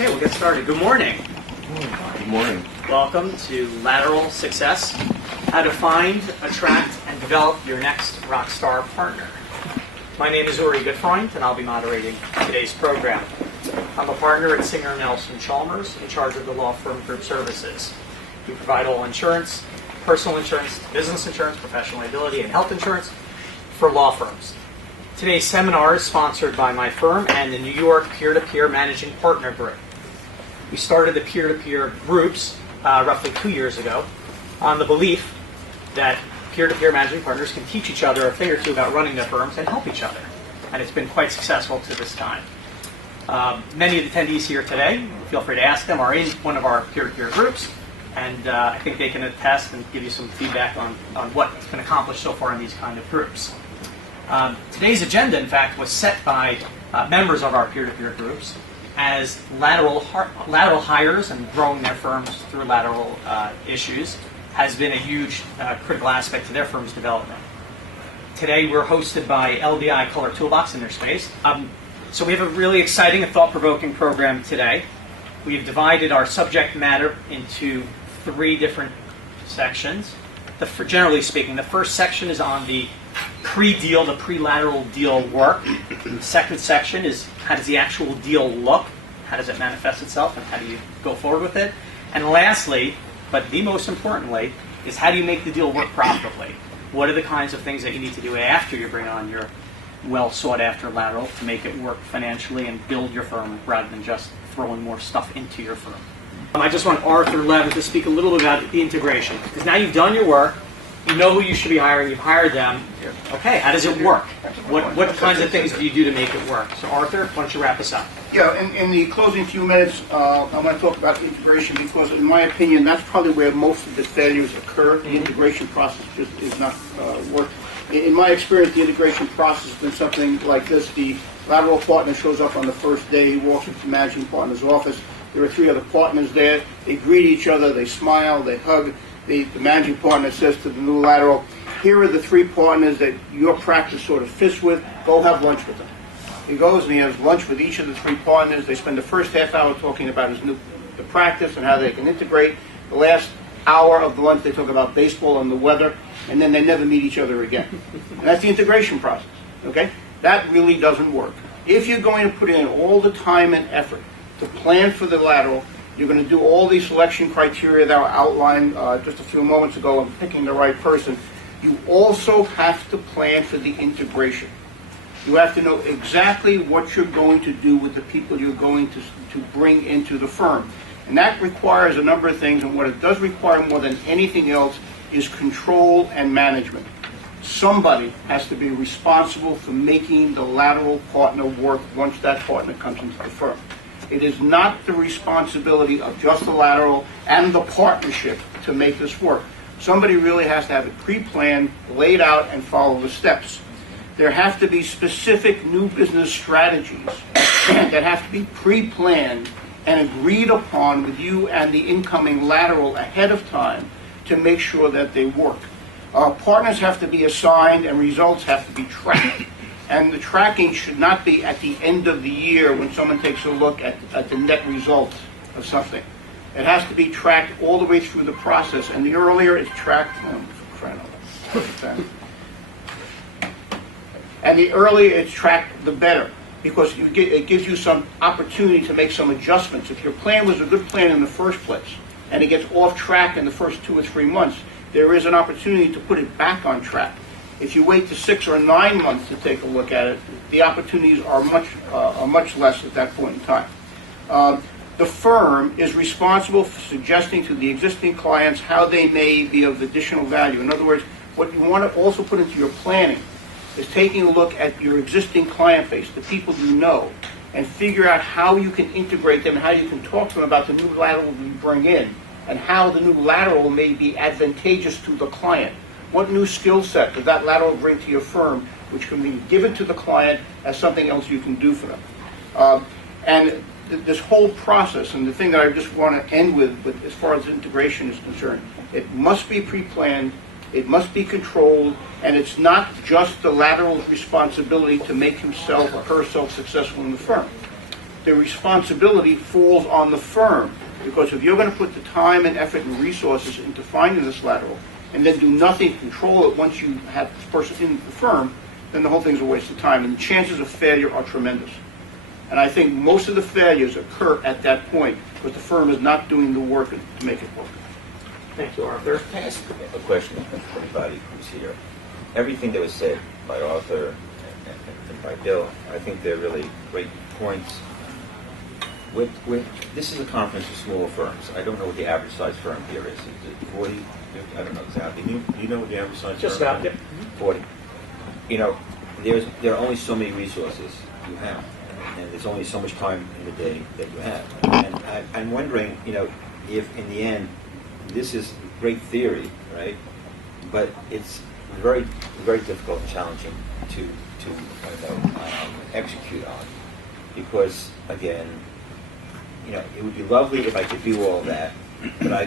Okay, we'll get started. Good morning. Good morning. Welcome to Lateral Success, how to find, attract, and develop your next rock star partner. My name is Gutfreund, and I'll be moderating today's program. I'm a partner at Singer Nelson Charlmers in charge of the law firm group services. We provide all insurance, personal insurance, business insurance, professional liability, and health insurance for law firms. Today's seminar is sponsored by my firm and the New York Peer-to-Peer Managing Partner Group. We started the peer-to-peer groups roughly 2 years ago on the belief that peer-to-peer managing partners can teach each other a thing or two about running their firms and help each other. And it's been quite successful to this time. Many of the attendees here today, feel free to ask them, are in one of our peer-to-peer groups. And I think they can attest and give you some feedback on what's been accomplished so far in these kind of groups. Today's agenda, in fact, was set by members of our peer-to-peer groups as lateral hires and growing their firms through lateral issues has been a huge critical aspect to their firm's development. Today we're hosted by LBI Color Toolbox in their space. So we have a really exciting and thought-provoking program today. We've divided our subject matter into 3 different sections. Generally speaking, the first section is on the pre-deal, the pre-lateral deal work. The second section is how does the actual deal look, how does it manifest itself, and how do you go forward with it. And lastly, but the most importantly, is how do you make the deal work profitably? What are the kinds of things that you need to do after you bring on your well-sought-after lateral to make it work financially and build your firm rather than just throwing more stuff into your firm. I just want Arthur Levin to speak a little bit about the integration, because now you've done your work, you know who you should be hiring, you've hired them. Okay, how does it work? What kinds of things do you do to make it work? So Arthur, why don't you wrap us up? Yeah, in the closing few minutes, I want to talk about integration because, in my opinion, that's probably where most of the failures occur. The integration process just is not working. In my experience, the integration process has been something like this. The lateral partner shows up on the first day, he walks into the managing partner's office. There are 3 other partners there. They greet each other, they smile, they hug. The managing partner says to the new lateral, here are the 3 partners that your practice sort of fits with, go have lunch with them. He goes and he has lunch with each of the 3 partners. They spend the first half hour talking about the practice and how they can integrate. The last hour of the lunch they talk about baseball and the weather, and then they never meet each other again. And that's the integration process, okay? That really doesn't work. If you're going to put in all the time and effort to plan for the lateral, you're going to do all these selection criteria that were outlined just a few moments ago and picking the right person. You also have to plan for the integration. You have to know exactly what you're going to do with the people you're going to bring into the firm. And that requires a number of things, and what it does require more than anything else is control and management. Somebody has to be responsible for making the lateral partner work once that partner comes into the firm. It is not the responsibility of just the lateral and the partnership to make this work. Somebody really has to have it pre-planned, laid out, and follow the steps. There have to be specific new business strategies that have to be pre-planned and agreed upon with you and the incoming lateral ahead of time to make sure that they work. Partners have to be assigned and results have to be tracked. And the tracking should not be at the end of the year when someone takes a look at the net result of something. It has to be tracked all the way through the process. And the earlier it's tracked, and the earlier it's tracked, the better. Because it gives you some opportunity to make some adjustments. If your plan was a good plan in the first place, and it gets off track in the first 2 or 3 months, there is an opportunity to put it back on track. If you wait to 6 or 9 months to take a look at it, the opportunities are much less at that point in time. The firm is responsible for suggesting to the existing clients how they may be of additional value. In other words, what you want to also put into your planning is taking a look at your existing client base, the people you know, and figure out how you can integrate them and how you can talk to them about the new lateral you bring in and how the new lateral may be advantageous to the client. What new skill set does that lateral bring to your firm which can be given to the client as something else you can do for them? And this whole process, and the thing that I just want to end with as far as integration is concerned, it must be pre-planned, it must be controlled, and it's not just the lateral's responsibility to make himself or herself successful in the firm. the responsibility falls on the firm. Because if you're going to put the time and effort and resources into finding this lateral, and then do nothing to control it once you have this person in the firm, then the whole thing's a waste of time, and the chances of failure are tremendous. And I think most of the failures occur at that point, because the firm is not doing the work to make it work. Thank you, Arthur. Can I ask a question for everybody who's here? Everything that was said by Arthur and by Bill, I think they're really great points. This is a conference of small firms. I don't know what the average size firm here is. Is it 40, 50? I don't know exactly. Do you know what the average size Just firm about, is? yep. 40. You know, there are only so many resources you have, and there's only so much time in the day that you have. And I'm wondering, you know, if in the end, this is great theory, right? But it's very, very difficult and challenging to execute on, because again, you know, it would be lovely if I could do all that, but I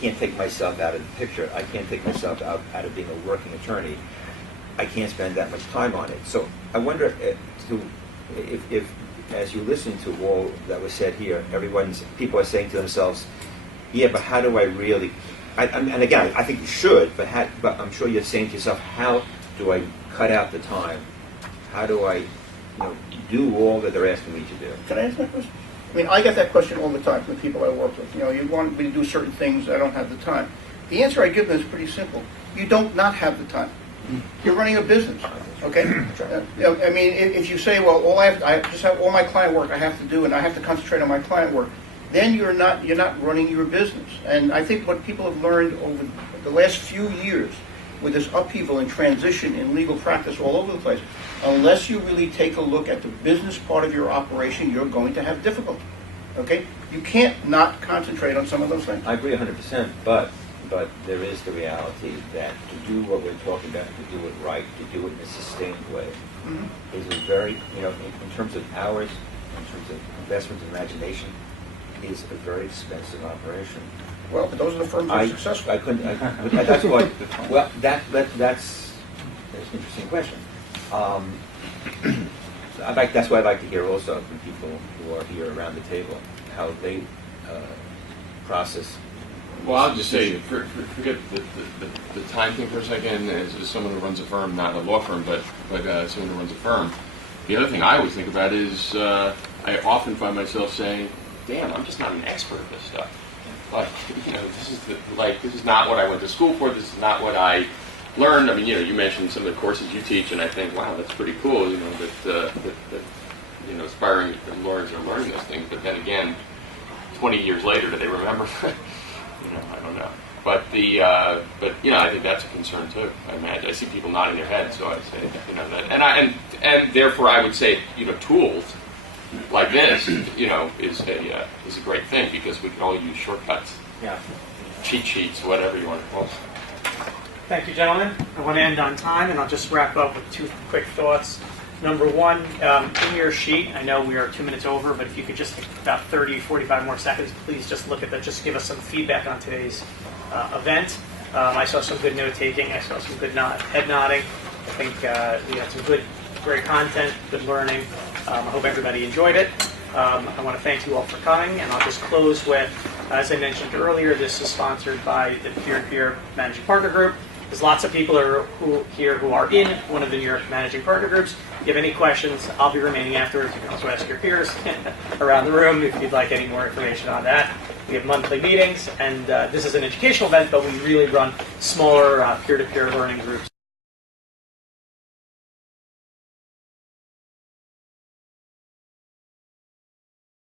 can't take myself out of the picture. I can't take myself out of being a working attorney. I can't spend that much time on it. So I wonder if as you listen to all that was said here, people are saying to themselves, yeah, but how do I really? And again, I think you should, but I'm sure you're saying to yourself, how do I cut out the time? How do I, do all that they're asking me to do? Can I answer that question? I mean, I get that question all the time from the people I work with. You want me to do certain things, I don't have the time. The answer I give them is pretty simple. You don't not have the time. You're running a business, okay? I mean, if you say, well, I just have all my client work I have to do, and I have to concentrate on my client work, then you're not running your business. And I think what people have learned over the last few years with this upheaval and transition in legal practice all over the place, unless you really take a look at the business part of your operation, you're going to have difficulty. Okay? You can't not concentrate on some of those things. I agree 100%, but there is the reality that to do what we're talking about, to do it right, to do it in a sustained way, is a very, in terms of hours, in terms of investment and imagination, is a very expensive operation. Well, but those are the firms that are successful. That's what. Well, that's an interesting question. That's what I'd like to hear also from people who are here around the table, how they process. Well, I'll just say, forget the time thing for a second. As someone who runs a firm, not a law firm, but someone who runs a firm, the other thing I always think about is I often find myself saying, "Damn, I'm just not an expert at this stuff." Like, this is not what I went to school for. This is not what I learned. I mean, you mentioned some of the courses you teach, and I think, wow, that's pretty cool. That aspiring lawyers are learning those things. But then again, 20 years later, do they remember? I don't know. But I think that's a concern too. I imagine I see people nodding their heads, so I say, that, and therefore I would say, tools like this, is a great thing, because we can all use shortcuts, cheat sheets, whatever you want to call it. Thank you, gentlemen. I want to end on time, and I'll just wrap up with two quick thoughts. Number one, in your sheet, I know we are 2 minutes over, but if you could just take about 30, 45 more seconds, please just look at that. Just give us some feedback on today's event. I saw some good note-taking. I saw some good head nodding. I think we had some great content, good learning. I hope everybody enjoyed it. I want to thank you all for coming, and I'll just close with, as I mentioned earlier, this is sponsored by the Peer-to-Peer Managing Partner Group. There's lots of people here who are in one of the New York Managing Partner Groups. If you have any questions, I'll be remaining afterwards. You can also ask your peers around the room if you'd like any more information on that. We have monthly meetings, and this is an educational event, but we really run smaller peer-to-peer learning groups.